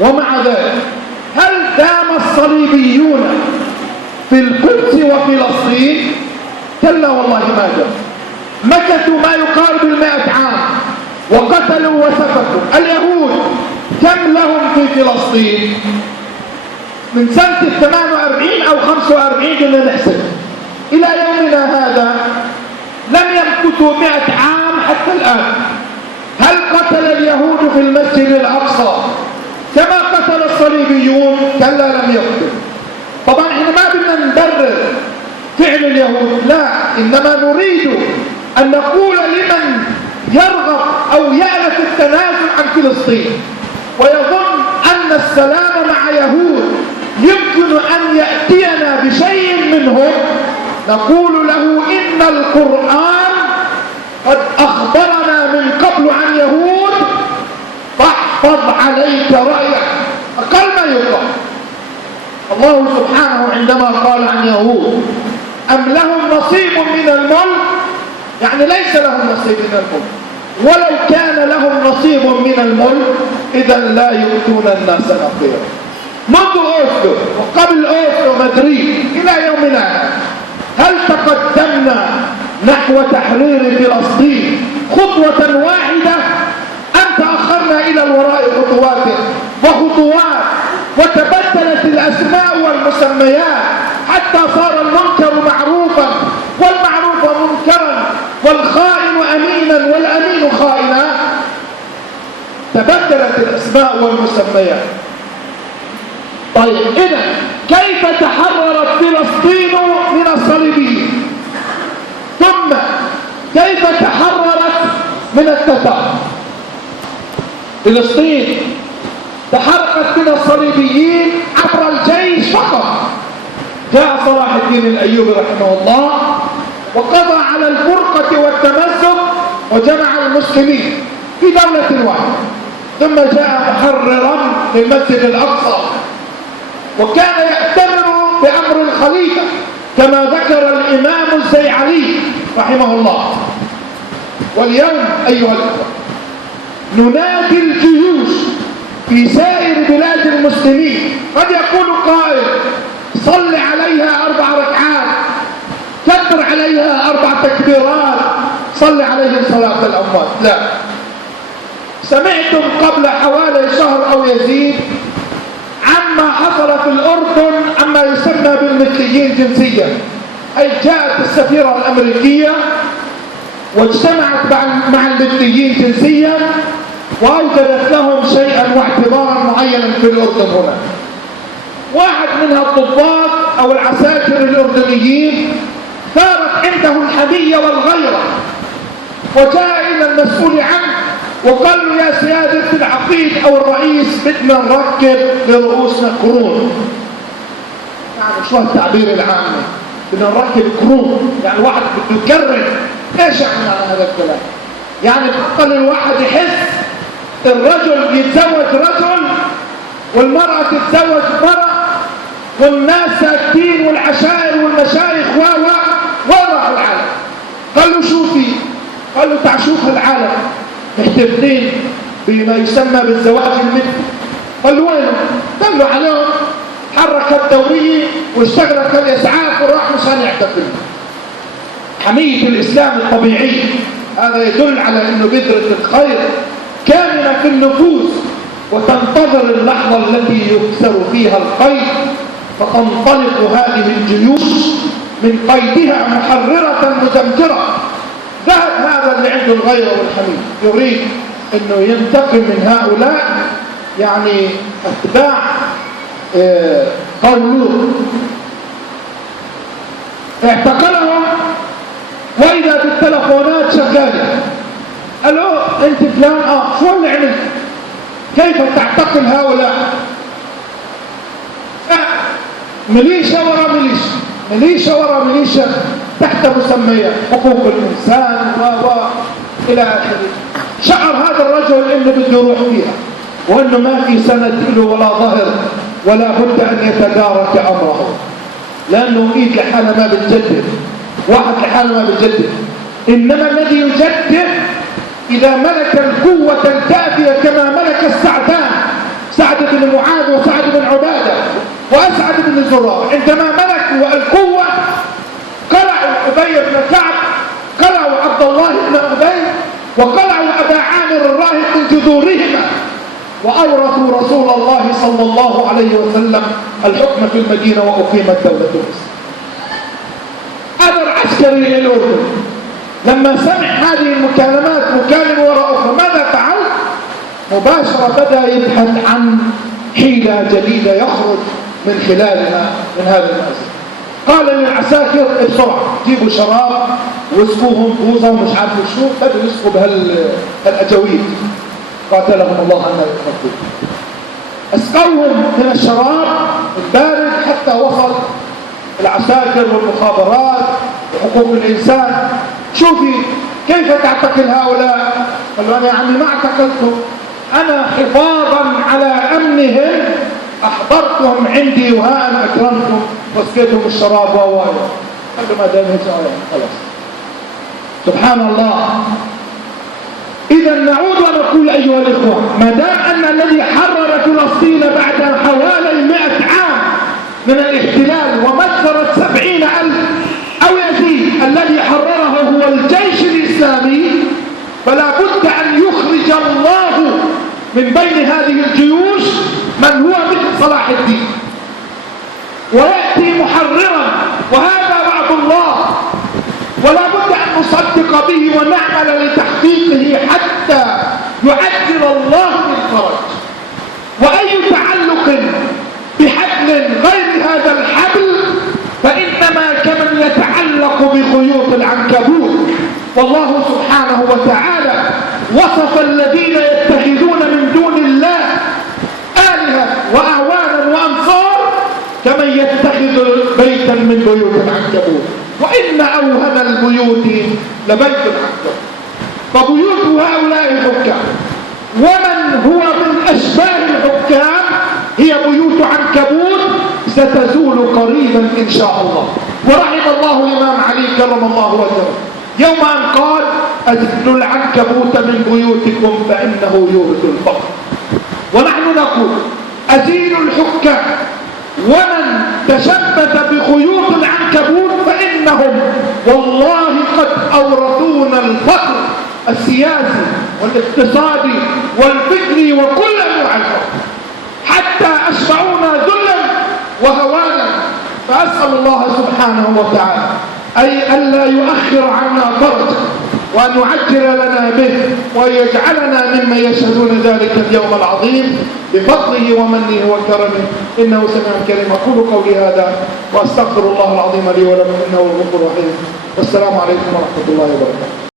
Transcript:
ومع ذلك هل دام الصليبيون في القدس وفلسطين؟ كلا والله ما دام. مكثوا ما يقارب 100 عام وقتلوا وسفكوا. اليهود كم لهم في فلسطين؟ من سنة 48 أو 45 كنا نحسب إلى يومنا هذا لم يمكثوا 100 عام حتى الآن. هل قتل اليهود في المسجد الأقصى كما قتل الصليبيون؟ كلا لم يقتل. طبعا احنا ما بدنا نبرر فعل اليهود، لا، إنما نريد أن نقول لمن يرغب أو يألف التنازل عن فلسطين ويظن أن السلام مع يهود يمكن أن يأتينا بشيء منهم، نقول له إن القرآن قد أخبرنا من قبل عن يهود، فاحفظ عليك رأيك. أقل ما يقال. الله سبحانه عندما قال عن يهود أم لهم نصيب من الملك، يعني ليس لهم نصيب من الملك، ولو كان لهم نصيب من الملك إذا لا يؤتون الناس نقيرا. منذ أوسلو وقبل أوسلو مدريد إلى يومنا هل تقدمنا نحو تحرير فلسطين خطوة واحدة أم تأخرنا إلى الوراء خطوات وتبدلت الأسماء والمسميات حتى صار المنكر معروفا والمعروف منكرا والخائن أمينا والأمين خائنا؟ تبدلت الأسماء والمسميات. طيب إذن كيف تحررت فلسطين من الصليبيين؟ ثم كيف تحررت من التتار؟ فلسطين تحررت من الصليبيين عبر الجيش فقط. جاء صلاح الدين الأيوبي رحمه الله وقضى على الفرقة والتمزق وجمع المسلمين في دولة واحدة، ثم جاء محررا للمسجد الأقصى وكان يأتمر بأمر الخليفة كما ذكر الإمام الزيعلي رحمه الله. واليوم أيها الأخوة ننادي الجيوش في سائر بلاد المسلمين. قد يقول قائل صل عليها 4 ركعات، كبر عليها 4 تكبيرات، صل عليهم صلاة الأموات. لا، سمعتم قبل حوالي شهر أو يزيد عما حصل في الأردن عما يسمى بالمثليين جنسيا، أي جاءت السفيرة الأمريكية واجتمعت مع المثليين جنسيا وأوجدت لهم شيئا واعتبارا معينا في الأردن. هنا واحد من الضباط أو العساكر الأردنيين ثارت عنده الحمية والغيرة وجاء إلى المسؤول عنه وقال له يا سيادة العقيد أو الرئيس بدنا نركب لرؤوسنا قرون. يعني شو التعبير العامي؟ بدنا نركب قرون، يعني واحد بده يكرر. ايش يعني هذا الكلام؟ يعني بطل الواحد يحس الرجل يتزوج رجل والمرأة تتزوج مرأة والناس ساكتين والعشائر والمشايخ وين راحوا العالم؟ قال له شو في؟ قال له تعال شوف العالم محتفلين بما يسمى بالزواج المثلي. قال له وينه؟ قال له عليهم حركت دورية واشتغلت الإسعاف وراح مشان يحتفل. حمية الإسلام الطبيعي هذا يدل على أنه بذرة الخير كامنة في النفوس وتنتظر اللحظة التي يكسر فيها القيد فتنطلق هذه الجيوش من قيدها محررة مدمرة. ذهب هذا اللي عنده الغيرة والحمية يريد أنه ينتقم من هؤلاء، يعني أتباع قولون، اعتقلهم وإذا بالتلفونات شغالة. ألو أنت فلان؟ شو اللي عملت؟ كيف تعتقل هؤلاء؟ ميليشيا ورا ميليشيا، ميليشيا ورا ميليشيا تحت مسميات حقوق الإنسان إلى آخره. شعر هذا الرجل إنه بده يروح فيها وإنه ما في سند له ولا ظهر ولا بد أن يتدارك أمره، لأنه إيد لحالة ما بتجدد، واحد لحالة ما بتجدد. إنما الذي يجدد إذا ملك القوة الكافية كما ملك السعدان سعد بن معاذ وسعد بن عبادة وأسعد بن زرار عندما ملكوا القوة قلعوا أبي بن كعب، قلعوا عبد الله بن أبي، وقلعوا أبا عامر الراهب من جذورهما، وأورثوا رسول الله صلى الله عليه وسلم الحكم في المدينة وأقيمت دولة مصر. أمر عسكري للأردن لما سمع هذه المكالمات مكالمة وراء أخرى ماذا فعل؟ مباشرة بدأ يبحث عن حيلة جديدة يخرج من خلالها من هذا المأزق. قال للعساكر بسرعة جيبوا شراب واسقوهم بوزة ومش عارف شو، بدأوا يسقوا بهالأجاويد قاتلهم الله أن يتخطوا. اسقوهم من الشراب البارد حتى وصل العساكر والمخابرات وحقوق الإنسان. شوفي كيف تعتقل هؤلاء؟ قالوا أنا يا عمي ما اعتقلتهم، أنا حفاظا على أمنهم أحضرتهم عندي وها أنا أكرمتهم وسقيتهم الشراب ووايا. قال له ما دام هيك خلاص. سبحان الله. إذا نعود ونقول أيها الإخوة، ما دام أن الذي حرر فلسطين بعد حوالي 100 عام من الاحتلال ومثلت 70,000 أو يزيد الذي حرره هو الجيش الإسلامي، فلا بد أن يخرج الله من بين هذه الجيوش من هو مثل صلاح الدين ويأتي محررا، وهذا وعد الله، ولا بد أن نصدق به ونعمل لتحقيقه حتى يعجل الله بالفرج. وأي تعلق بحبل غير هذا الحبل فإنما كمن يتعلق بخيوط العنكبوت. والله سبحانه وتعالى وصف الذين يتخذون من دون الله آلهة وأعوانا وأنصار كمن يتخذ بيتا من بيوت العنكبوت، وإن أوهن البيوت لبيت العنكبوت. فبيوت هؤلاء الحكام ومن هو من أشباه الحكام هي بيوت عنكبوت ستزول قريبا إن شاء الله. ورحم الله الإمام علي كرم الله وجهه يوم أن قال أزلوا العنكبوت من بيوتكم فإنه يورث الفقر. ونحن نقول أزيلوا الحكام ومن تشبث بخيوط العنكبوت فإنهم والله قد أورثونا الفقر السياسي والاقتصادي والفكري وكل أنواع الفقر، حتى أشبعونا ذلا وهوانا. فأسأل الله سبحانه وتعالى أي ألا يؤخر عنا فرجا، وأن يعجل لنا به، وأن يجعلنا ممن يشهدون ذلك اليوم العظيم بفضله ومنه وكرمه، إنه سميع كريم. أقول قولي هذا وأستغفر الله العظيم لي ولكم إنه الغفور الرحيم. والسلام عليكم ورحمة الله وبركاته.